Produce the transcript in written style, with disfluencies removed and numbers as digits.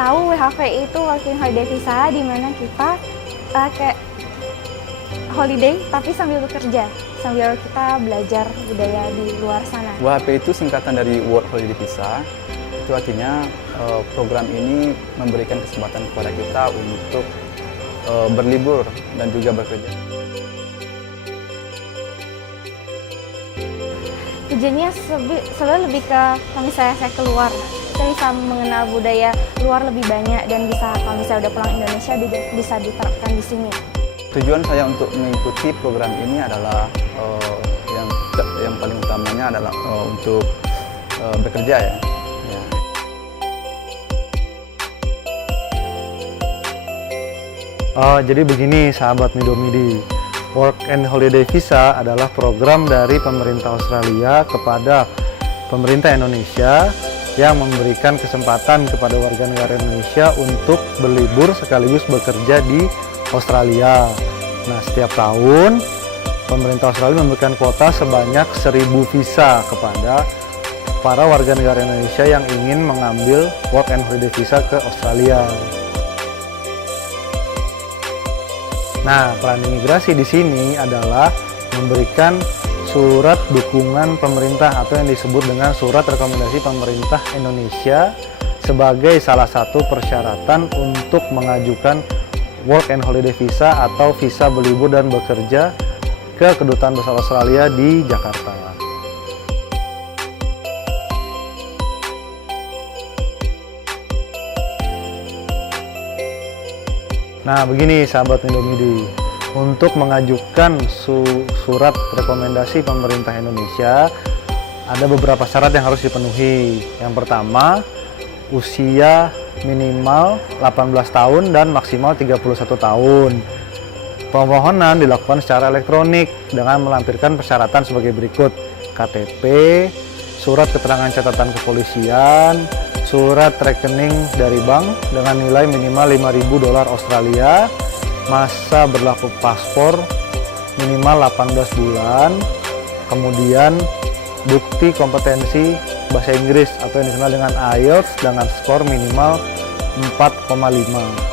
tahu WHV itu Working Holiday Visa, di mana kita kayak holiday tapi sambil bekerja, sambil kita belajar budaya di luar sana. WHV itu singkatan dari Work Holiday Visa. Itu artinya program ini memberikan kesempatan kepada kita untuk berlibur dan juga bekerja. Tujuannya sebenarnya lebih ke kalau misalnya saya keluar, saya bisa mengenal budaya luar lebih banyak dan bisa kalau misalnya udah pulang Indonesia bisa diterapkan di sini. Tujuan saya untuk mengikuti program ini adalah yang paling utamanya adalah untuk bekerja ya. Jadi begini sahabat Midomidi, Work and Holiday Visa adalah program dari pemerintah Australia kepada pemerintah Indonesia yang memberikan kesempatan kepada warga negara Indonesia untuk berlibur sekaligus bekerja di Australia. Nah, setiap tahun pemerintah Australia memberikan kuota sebanyak 1.000 visa kepada para warga negara Indonesia yang ingin mengambil Work and Holiday Visa ke Australia. Nah, peran imigrasi di sini adalah memberikan surat dukungan pemerintah atau yang disebut dengan surat rekomendasi pemerintah Indonesia sebagai salah satu persyaratan untuk mengajukan Work and Holiday Visa atau visa berlibur dan bekerja ke Kedutaan Besar Australia di Jakarta. Nah, begini sahabat Indomidi, untuk mengajukan surat rekomendasi pemerintah Indonesia ada beberapa syarat yang harus dipenuhi. Yang pertama, usia minimal 18 tahun dan maksimal 31 tahun. Permohonan dilakukan secara elektronik dengan melampirkan persyaratan sebagai berikut: KTP, surat keterangan catatan kepolisian, surat rekening dari bank dengan nilai minimal $5.000 Australia, masa berlaku paspor minimal 18 bulan, kemudian bukti kompetensi bahasa Inggris atau yang dikenal dengan IELTS dengan skor minimal 4,5.